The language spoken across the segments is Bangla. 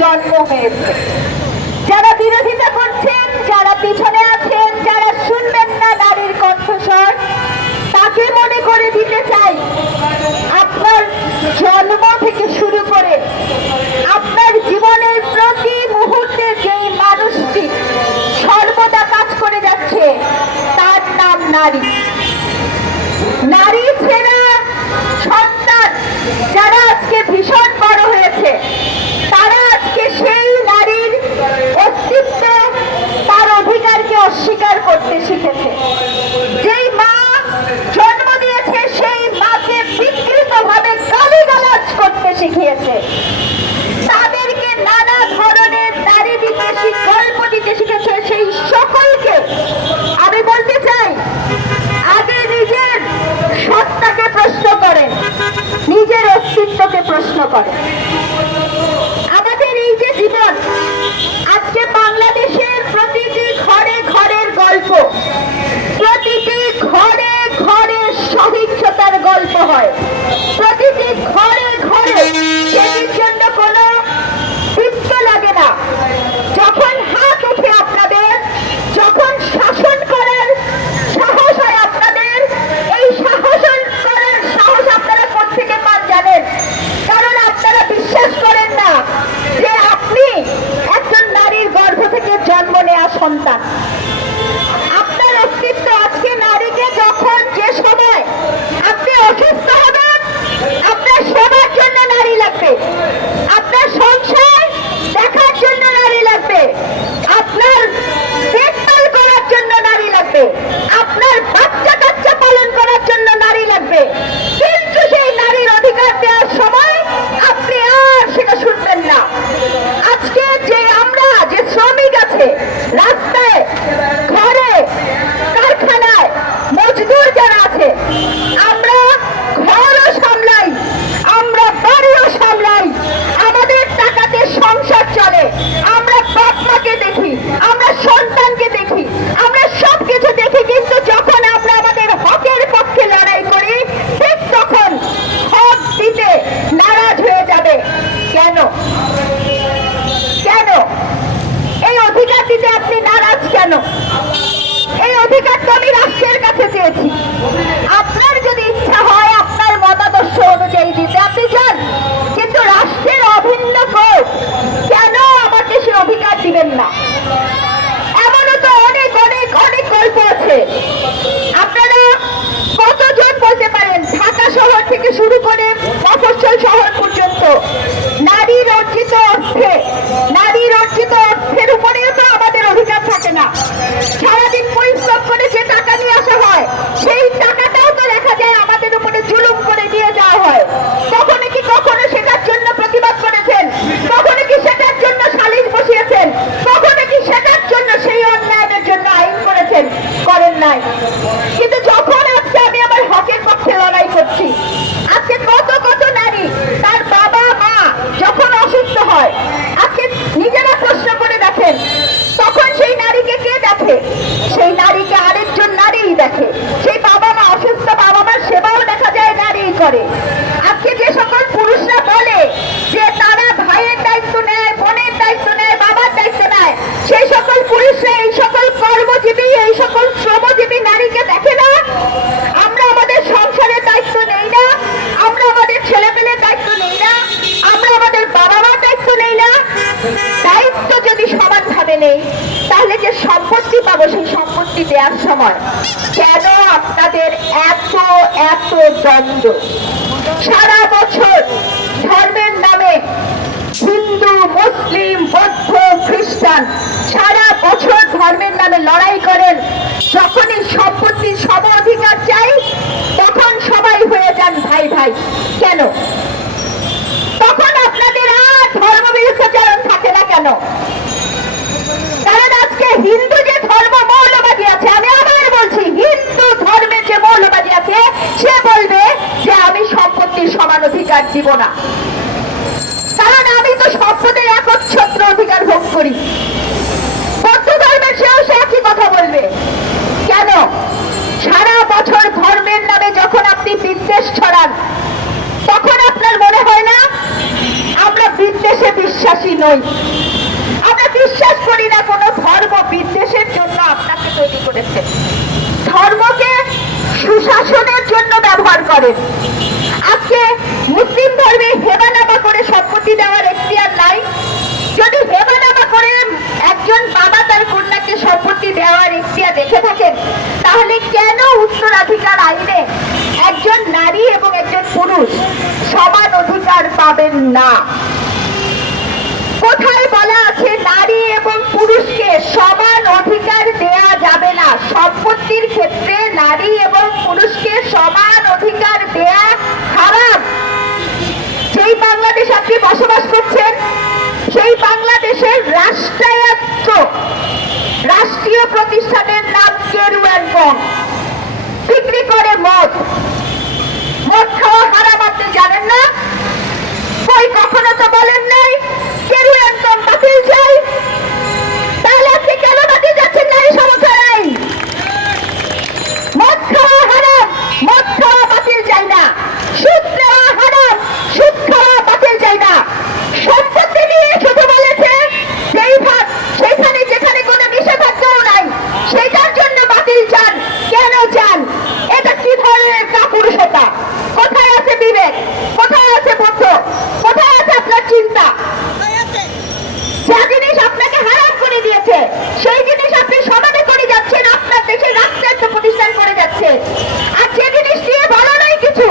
জন্ম হয়েছে। যারা বিরোধিতা করছেন, যারা পিছনে আছেন, যারা শুনবেন না নারীর কণ্ঠস্বর, তাকে মনে করে দিতে চাই আপনার জন্ম থেকে শুরু করে আপনার জীবনের প্রতি মুহূর্তে যেই মানুষটি সর্বদা কাজ করে যাচ্ছে তার নাম নারী। নারী ছেড়া সন্তান যারা আজকে ভীষণ বড় হয়েছে, তারা আজকে সেই নারীর অস্তিত্ব, তার অধিকারকে অস্বীকার করতে শিখেছে। যেই মা জন্ম দিয়েছে সেই মাকে বিকৃতভাবে গালিগালাজ করতে শিখিয়েছে, তাদেরকে নানা ধরনের নারী বিদ্বেষী গল্প দিতে শিখেছে। সেই সকলকে আমি বলতে চাই, আগে নিজের সত্তাকে প্রশ্ন করেন, নিজের অস্তিত্বকে প্রশ্ন করেন। আমাদের এই যে জীবন, আজকে বাংলাদেশের প্রতিটি ঘরে ঘরের গল্প, প্রতিটি ঘরে ঘরে সহিংসতার গল্প হয়, প্রতিটি ঘরে ঘরে সেটির জন্য কোনো বৃত্ত লাগে না। যখন হাত উঠে আপনাদের, যখন শাসন করার সাহস হয় আপনাদের, এই শাসন করার সাহস আপনারা কোত্থেকে পান জানেন? কারণ আপনারা বিশ্বাস করেন না যে আপনি একজন নারীর গর্ভ থেকে জন্ম নেওয়া সন্তান। আপনার অস্তিত্ব আজকে নারীকে যখন যে সময় আপনি অসুস্থ হবেন, আপনার সেবার জন্য নারী লাগবে, আপনার সংসার দেখার জন্য নারী লাগবে, আপনার দেখভাল করার জন্য নারী লাগবে, আপনার বাচ্চা কাচ্চা পালন করার জন্য নারী লাগবে। কিন্তু সেই নারীর অধিকার দেওয়ার সময় আপনি আর সেটা শুনবেন না। আজকে যে আমরা যে শ্রমিক আছে রাস্তায়, ঘরে, কারখানায়, মজদুর যারা আছে, আমরা ঘরও সামলাই, আমরা বাড়িও সামলাই, আমাদের টাকাতে সংসার চলে, আমরা বাপ মাকে দেখি, আমরা সন্তানকে দেখি, আমরা সবকিছু দেখি। কিন্তু যখন আমরা আমাদের হকের পক্ষে লড়াই করি, ঠিক তখন হক দিতে নারাজ হয়ে যাবে। কেন? কেন এই অধিকার দিতে আপনি নারাজ কেন? এই অধিকার তো আমি রাষ্ট্রের কাছে চেয়েছি। আপনার যদি ইচ্ছা হয় আপনার মতাদর্শ অনুযায়ী দিতে আপনি চান, কিন্তু রাষ্ট্রের অভিন্ন কোষ কেন আমাকে সে অধিকার দিবেন না? এমনও তো অনেক অনেক অনেক গল্প আছে। আপনারা কতজন বলতে পারেন ঢাকা শহর থেকে শুরু করে মফস্বল শহর পর্যন্ত নারীর অর্জিত অর্থের উপরেও তো আমাদের অধিকার থাকে না। সারাদিন পরিশ্রম করে যে টাকা নিয়ে আসা হয়, সেই টাকাটাও তো দেখা যায় আমাদের উপরে জুলুম করে দিয়ে যাওয়া হয়। কখনো কি কখনো সেটার জন্য প্রতিবাদ করেছেন? কখনো কি সেটার জন্য সালিশ বসিয়েছেন? কখনো কি সেটার জন্য সেই অন্যায়ের জন্য আইন করেছেন? করেন নাই। কিন্তু যখন আজকে আমি আমার হকের পক্ষে লড়াই করছি, আজকে কত কত নারী তার বাবা মা যখন অসুস্থ হয়, আজকে নিজেরা প্রশ্ন করে দেখেন, তখন সেই নারীকে কে দেখে? সেই নারীকে আরেকজন নারীই দেখে। সেই বাবা মা অসুস্থ বাবা মার সেবাও দেখা যায় নারীই করে। আজকে যে সকল পুরুষরা বলে যে তারা ভাইয়ের দায়িত্ব নেয়, বোনের দায়িত্ব নেয়, বাবার দায়িত্ব নেয়, সেই সকল পুরুষরা এই সকল কর্মজীবী, এই সকল শ্রমজীবী নারীকে দেখে না। আমরা আমাদের সংসারের দায়িত্ব নেই না, আমরা আমাদের ছেলেমেয়ের দায়িত্ব নেই না, আমরা আমাদের বাবা মার দায়িত্ব নেই না। দায়িত্ব যদি সমানভাবে নেই, তাহলে যে সম্পত্তি পাবো সেই সম্পত্তি দেওয়ার সময় কেন আপনাদের এত এত দ্বন্দ্ব? সারা বছর ধর্মের নামে হিন্দু, মুসলিম, বৌদ্ধ, খ্রিস্টান সারা বছর ধর্মের নামে লড়াই করেন। যখনই সম্পত্তির সম অধিকার চাই, তখন সবাই হয়ে যান ভাই ভাই। কেন? তখন আপনাদের আর ধর্ম বিরুদ্ধাচরণ থাকে না কেন? কারণ আজকে হিন্দু যে ধর্ম মৌলবাদী আছে, আমি আবার বলছি, হিন্দু ধর্মের যে মৌলবাদী আছে, সে বলবে যে আমি সম্পত্তির সমান অধিকার দিব না, কারণ আমি তো সম্পদের একচ্ছত্র অধিকার ভোগ করি। বৌদ্ধ ধর্মের সেও সে একই কথা বলবে। কেন? সারা বছর ধর্মের নামে যখন আপনি বিদ্বেষ ছড়ান, তখন আপনার মনে হয় না আমরা বিদ্বেষে বিশ্বাসী নই। আমরা বিশ্বাস করি না কোনো ধর্ম বিদ্বেষের জন্য আপনাকে তৈরি করেছে। ধর্মকে সুশাসনের জন্য ব্যবহার করেন। আজকে মুসলিম ধর্মে হেবানামা করে সম্পত্তি দেওয়ার এখতিয়ার নাই। যদি হেবানামা করে একজন বাবা তার কন্যাকে সম্পত্তি দেওয়ার এখতিয়ার রেখে থাকেন, তাহলে কেন উত্তরাধিকার আইনে একজন নারী এবং একজন পুরুষ সমান অধিকার পাবেন না? কোথায় বলা আছে নারী এবং পুরুষকে সমান অধিকার দেয়া যাবে না? সম্পত্তির ক্ষেত্রে নারী এবং পুরুষকে সমান অধিকার দেয়া হারাম। যেই বাংলাদেশ আপনি বসবাস করছেন, সেই বাংলাদেশের রাষ্ট্রায়ত্ত রাষ্ট্রীয় প্রতিষ্ঠানের নাম কেরুয়ানগঞ্জ। বিক্রি করে মদ। মদ খাওয়া হারাম আপনি জানেন না? কই কখনো তো বলেন নাই কেরুয়ানগঞ্জ বাতিল চাই। তাহলে আপনি কেন বাতিল যাচ্ছেন নারী সমস্যা নাই? মদ খাওয়া হারাম, মদ খাওয়া বাতিল চাই না। সুদ নেওয়া হারাম, সুদ খাওয়া বাতিল চাই না। সম্পত্তি নিয়ে শুধু বলেছে যেই ভাগ সেখানে যেখানে কোনো নিষেধাজ্ঞাও নাই, সেটার জন্য বাতিল চান। কেন চান? এটা কি ধরনের কাপুরুষতা? কোথায় আছে বিবেক? কোথায় আছে বুদ্ধ? কোথায় আছে আপনার চিন্তা? যে জিনিস আপনাকে হারাম করে দিয়েছে সেই জিনিস আপনি সমানে করে যাচ্ছেন, আপনার দেশের রাষ্ট্রায়ত্ত প্রতিষ্ঠান করে যাচ্ছে। আর যে জিনিস দিয়ে বলা নাই কিছু,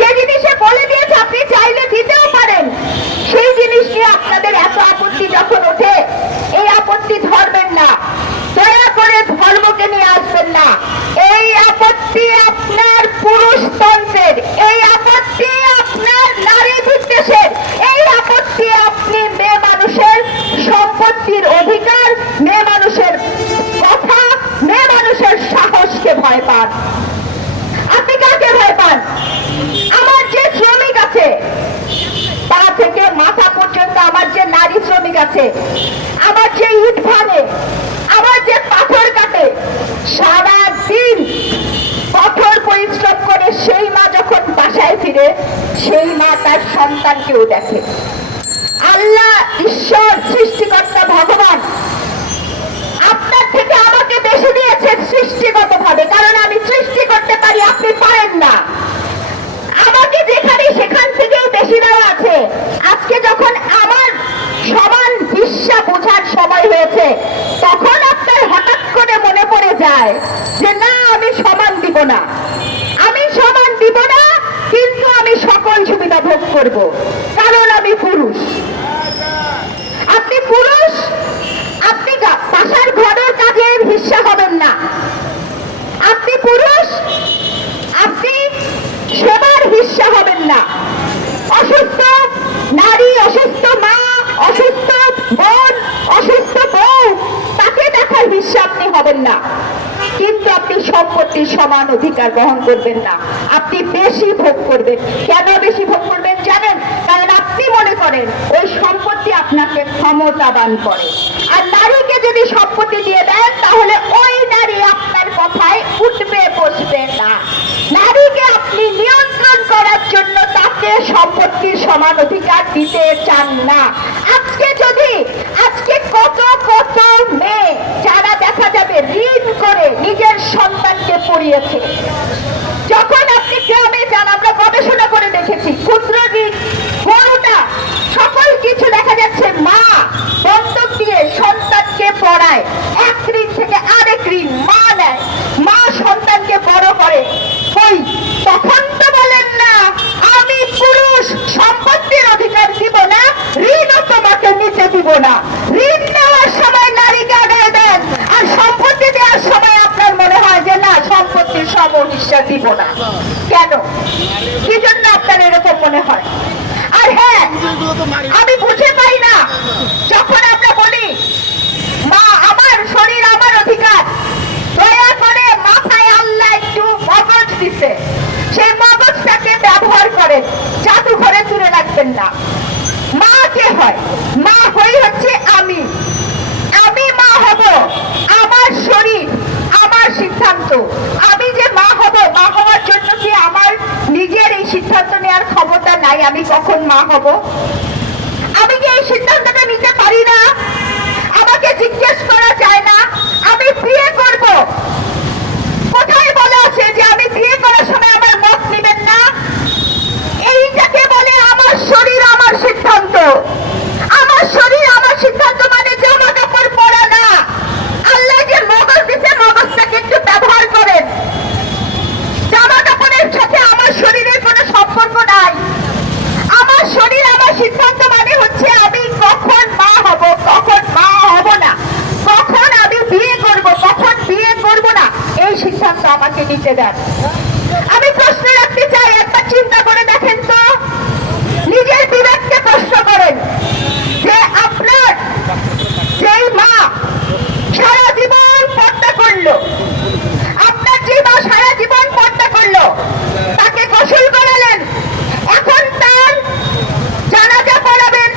যে জিনিসে বলে দিয়েছে আপনি চাইলে দিতেও পারেন, সেই জিনিস নিয়ে আপনাদের এত আপত্তি যখন ওঠে, এই আপত্তি ধরবেন না। দয়া করে ধর্মকে নিয়ে আসবেন না। এই আপত্তি আপনার পুরুষতন্ত্রের, এই আপত্তি আপনার নারী বিদ্বেষের, এই আপত্তি আপনি মেয়ে মানুষের সম্পত্তির অধিকার, মেয়ে মানুষের কথা, মেয়ে মানুষের সাহসকে ভয় পান। আপনি কাকে ভয় পান? আমার যে শ্রমিক আছে পা থেকে মাথা পর্যন্ত, আমার যে নারী শ্রমিক আছে, আমার যে ইট ভাঙে, আমার যে পাথর কাটে, সারা দিন কঠোর পরিশ্রম করে সেই মা যখন বাসায় ফিরে, সেই মা তার সন্তানকেও দেখে। আল্লাহ, ঈশ্বর, সৃষ্টিকর্তা ভগবান আপনার থেকে আমাকে বেশি দিয়েছেন সৃষ্টিগত ভাবে, কারণ আমি সৃষ্টি করতে পারি, আপনি পারেন না। আমাকে যেখানে সেখান থেকেও বেশি দেওয়া আছে। আজকে যখন আমার সমান দিশা বোঝার সময় হয়েছে, তখন আপনার হঠাৎ করে মনে পড়ে যায় যে না, আমি সমান দিব না, আমি সমান দিব না, কিন্তু আমি সকল সুবিধা ভোগ করব, কারণ আমি পুরুষ। আপনি পুরুষ, আপনি বাসার ঘরের কাজের হিস্সা হবেন না। আপনি পুরুষ, আপনি সেবার হিস্সা হবেন না। অসুস্থ নারী, অসুস্থ মা, অসুস্থ বোন, অসুস্থ বউ, তাকে দেখার হিস্সা আপনি হবেন না। কিন্তু আপনি সম্পত্তির সমান অধিকার গ্রহণ করবেন না। আপনি বেশি ভোগ করবেন। কেন বেশি ভোগ করবেন জানেন? কারণ আপনি মনে করেন ওই সম্পত্তি আপনাকে ক্ষমতাবান করে। আর নারীকে যদি সম্পত্তি দিয়ে দেন, তাহলে ওই নারী আপনার কথায় উঠবে বসবে না। নারীকে আপনি নিয়ন্ত্রণ করার জন্য তাকে সম্পত্তির সমান অধিকার দিতে চান না। আজকে কত কত মেয়ে যারা দেখা যাবে ঋণ করে নিজের সন্তানকে পড়িয়েছে। যখন আপনি গ্রামে যান, আমরা গবেষণা করে দেখেছি, ক্ষুদ্র ঋণ, বড়টা, সকল কিছু দেখা যাচ্ছে মা বন্ধক দিয়ে সন্তানকে পড়ায়। এক ঋণ থেকে আরেক ঋণ মা নেয়, মা সন্তানকে বড় করে। ওই তখন তো বলেন না আমি পুরুষ, সম্পত্তির অধিকার দিব না, ঋণও তোমাকে নিতে দিব না। ঋণ নেওয়ার সময় নারীকে আগে দেন, আর সম্পত্তি দেওয়ার সময় আপনার মনে হয় যে না, সম্পত্তির সম হিস্সা দিব না। কেন? কি জন্য আপনার এরকম মনে হয়? আর হ্যাঁ, আমি বুঝে পাই না যখন আমরা বলি মা আমার শরীর আমার অধিকার। দয়া করে মাথায় আল্লাহ একটু মগজ দিতে, সেই মগজটাকে ব্যবহার করেন, জাদুঘরে তুলে রাখবেন না। মা কে হয়? মা হচ্ছে আমি মা হব, আমার শরীর আমার সিদ্ধান্ত। আমি যে মা হব, মা হওয়ার জন্য কি আমার নিজের এই সিদ্ধান্ত নেওয়ার ক্ষমতা নাই? আমি কখন মা হব? আমি কি এই সিদ্ধান্তটা নিতে পারি না? আমাকে জিজ্ঞেস করা যায় না আমি বিয়ে করব? কোথায় বলা আছে যে আমি বিয়ে করার সময় আমার মত নেবেন না? এইটাকে বলে আমার শরীর আমার সিদ্ধান্ত। আমার শরীর আমার সিদ্ধান্ত মানে জামা কাপড় পরা না। আল্লাহ যে মগজ দিতে মগজটাকে একটু ব্যবহার করেন। জামা কাপড়ের সাথে আমার শরীরের কোনো সম্পর্ক নাই। আমার শরীর আমার সিদ্ধান্ত মানে হচ্ছে আমি কখন মা হব, কখন মা হব না, কখন আমি বিয়ে করব, কখন বিয়ে করব না, এই সিদ্ধান্ত আমাকে নিতে দেন। আমি প্রশ্ন রাখতে চাই, একবার চিন্তা করে দেখেন তো, নিজের বিবেককে প্রশ্ন করেন যে আপনার যেই মা সারা জীবন পর্দা করলো, আপনার যে মা সারা জীবন পর্দা করলো, তাকে গোসল করালেন, এখন তার জানাজা পড়াবেন,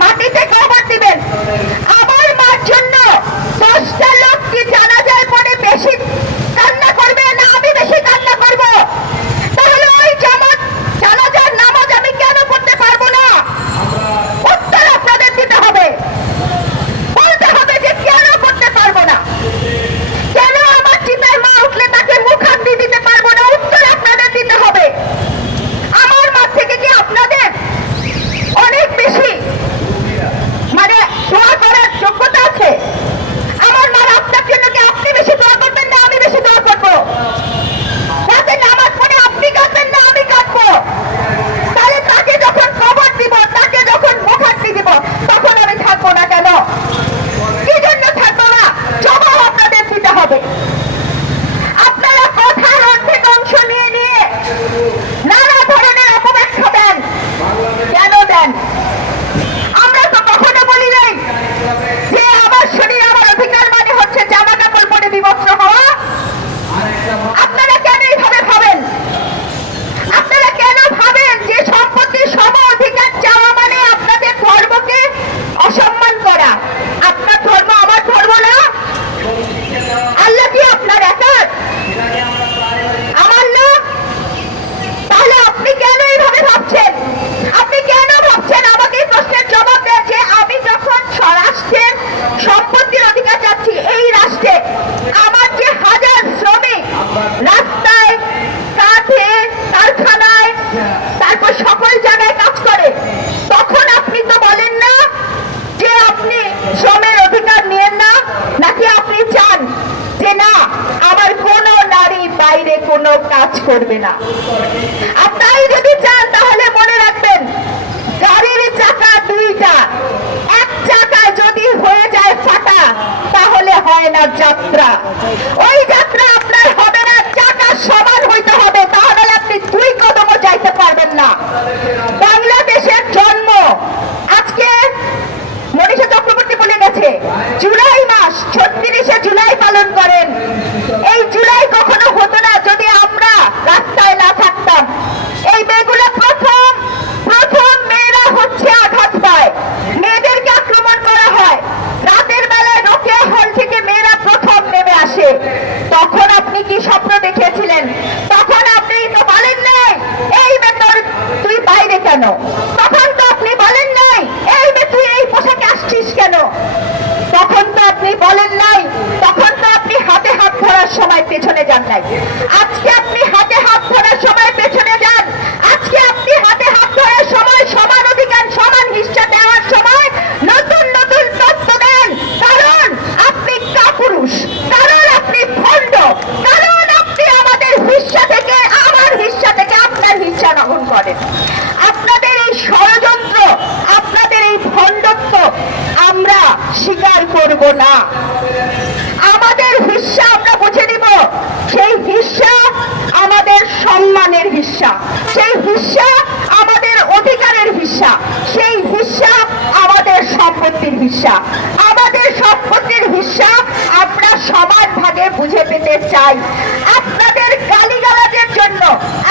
মাটিতে কবর দিবেন। আমার মার জন্য 10টা লোক কি জানাজার পরে বেশি কান্না করবে না আমি বেশি কান্না করব? তাহলে ওই জানাজার নামাজ আমি কেন পড়তে পারবো না? উত্তর আপনাদের দিতে হবে, বলতে হবে যে কেন করতে পারবো না, কেন আমার চিতায় মা উঠলে তাকে মুখাগ্নি দিতে পারবো না, উত্তর আপনাদের দিতে হবে। আমার মা থেকে কি আপনাদের অনেক বেশি মানে দোয়া করার যোগ্যতা আছে? আমার মা আপনার জন্য কি আপনি বেশি দোয়া করবেন না আমি বেশি দোয়া করবো? রাতে নামাজ পড়ে আপনি কাঁদবেন না আমি কাঁদবো? তাহলে তাকে যখন কবর দিব, তাকে যখন মুখাগ্নি দিব, তখন আমি থাকবো না কেন? কি জন্য থাকবো না? জবাব আপনাদের দিতে হবে। আপনারা কথার অর্ধেক অংশ নিয়ে নিয়ে নানা ধরনের অপব্যাখ্যা দেন। কেন দেন? আমরা তো কখনো বলি নাই যে আমার শরীর আমার অধিকার মানে হচ্ছে জামা কাপড় পরে বিবস্ত্র হওয়া। আপনারা কেন এইভাবে ভাবেন? আপনারা কেন ভাবেন যে সম্পত্তির সম অধিকার চাওয়া মানে আপনাদের ধর্মকে অসম্মান করা? আপনার ধর্ম আমার ধর্ম না? আল্লাহ কি আপনার একার? আমার না? তাহলে আপনি কেন এইভাবে ভাবছেন? আপনি কেন ভাবছেন? আমাকে এই প্রশ্নের জবাব দেন যে আমি যখন রাষ্ট্রের সম্পত্তির অধিকার চাচ্ছি, এই রাষ্ট্রে আমার যে হাজার শ্রমিক রাস্তায়, কাঁধে, কারখানায়, তারপর সকল জায়গায় কাজ করে, তখন আপনি তো বলেন না যে আপনি শ্রমের অধিকার নিয়েন না, নাকি আপনি চান যে না আমার কোনো নারী বাইরে কোনো কাজ করবে না? আপনারাই যদি চান তাহলে মনে রাখবেন, গাড়ির চাকা দুইটা, এক চাকায় যদি হয়ে যায় ফাটা তাহলে হয় না যাত্রা। ওই যাত্রা আপনার হবে না, চাকা সমান হইতে হবে, তাহলে আপনি 2 কদমও যাইতে পারবেন না। বাংলাদেশের জন্ম আজকে মনীষা চক্রবর্তী বলে গেছে, জুলাই মাস 36শে জুলাই পালন করেন। এই জুলাই কখনো হতো না যদি আমরা রাস্তায় না থাকতাম। এই মেয়েগুলো প্রথম মেয়েরা হচ্ছে আঘাত পায়, মেয়েদেরকে আক্রমণ করা হয়, রাতের বেলায় রোকেয়া হল থেকে মেয়েরা প্রথম নেমে আসে। তখন আপনি কি স্বপ্ন দেখেছিলেন? তখন আপনি তো বলেন নাই এই মেয়ে তুই বাইরে কেন? তখন তো আপনি বলেন নাই এই মেয়ে তুই এই পোশাকে আসছিস কেন? তখন তো আপনি বলেন নাই, তখন তো আপনি হাতে হাত ধরার সময় পেছনে যান নাই। আজকে আপনি হাতে হাত ধরার সময় পেছনে যান। আজকে আপনি হাতে হাত ধরার সময় সমান অধিকার সমান হিস্সা দেওয়ার সময় নতুন নতুন তথ্য দেন, কারণ আপনি কাপুরুষ, কারণ আপনি ভণ্ড, কারণ আপনি আমাদের হিস্সা থেকে আমার হিস্সা থেকে আপনার হিস্সা গ্রহণ করেন। আপনাদের এই ষড়যন্ত্র, আপনাদের এই ভণ্ডত্ব আমরা স্বীকার করব না। আমাদের হিস্সা আমরা বুঝে নিব, সেই হিস্সা আমাদের সম্মানের হিস্সা, সেই হিস্সা আমাদের অধিকারের হিস্সা, সেই হিস্সা আমাদের সম্পত্তির হিস্সা। আমাদের সম্পত্তির হিস্সা আমরা সমান ভাগে বুঝে পেতে চাই। আপনাদের গালিগালাজের জন্য,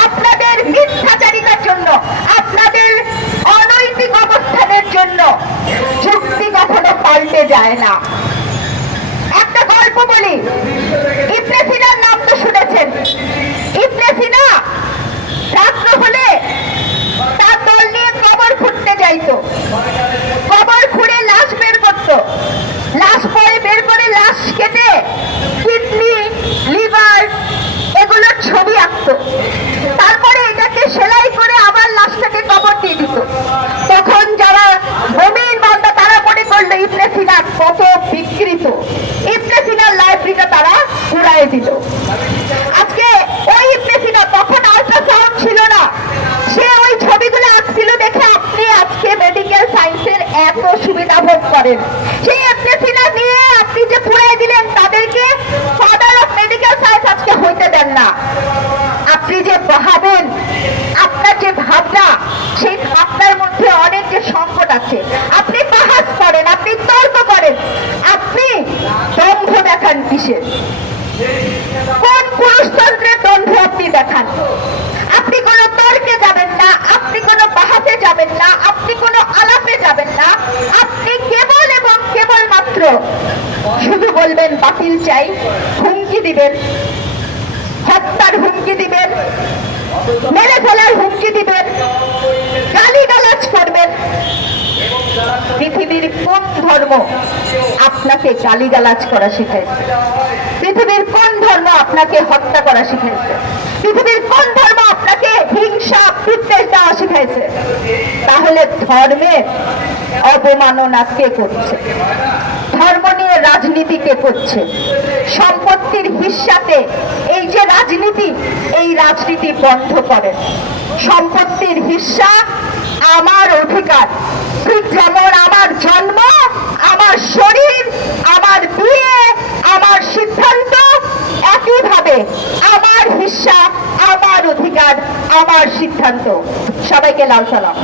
আপনাদের মিথ্যাচারিতার জন্য, আপনাদের অনৈতিক অবস্থানের জন্য যুক্তি কখনো পাল্টে যায় না। একটা গল্প বলি, ইবনে সিনার নাম তো শুনেছেন। ইবনে সিনা রাত্র হলে তার দল নিয়ে কবর খুঁড়তে যাইতো। মধ্যে অনেক যে সংকট আছে, আপনি বাহাস করেন, আপনি তর্ক করেন, আপনি দম্ভ দেখান কিসের? কোন পুরুষতন্ত্রের দম্ভ আপনি দেখান? আপনি কোনো তর্কে যাবেন না, আপনি কোনো বাহাসে যাবেন না, আপনি কোনো আলাপে যাবেন না, আপনি কেবল এবং কেবলমাত্র শুধু বলবেন বাতিল চাই, হুমকি দিবেন, হত্যার হুমকি দিবেন, মেরে ফেলার হুমকি দিবেন, গালিগালাজ করবেন। পৃথিবীর কোন ধর্ম আপনাকে গালিগালাজ করা শিখাইছে? পৃথিবীর কোন ধর্ম আপনাকে হত্যা করা শিখাইছে? পৃথিবীর কোন ধর্ম আপনাকে হিংসা বিদ্বেষ দেওয়া শিখাইছে? তাহলে ধর্মের অবমাননা কে করছে? ধর্ম নিয়ে রাজনীতি কে করছে? সম্পত্তির হিস্সাতে এই যে রাজনীতি, এই রাজনীতি বন্ধ করেন। সম্পত্তির হিস্সা আমার অধিকার, ঠিক যেমন আমার জন্ম, আমার শরীর, আমার বিয়ে, আমার সিদ্ধান্ত, একইভাবে আমার হিস্সা, আমার অধিকার, আমার সিদ্ধান্ত। সবাইকে লাল সালাম।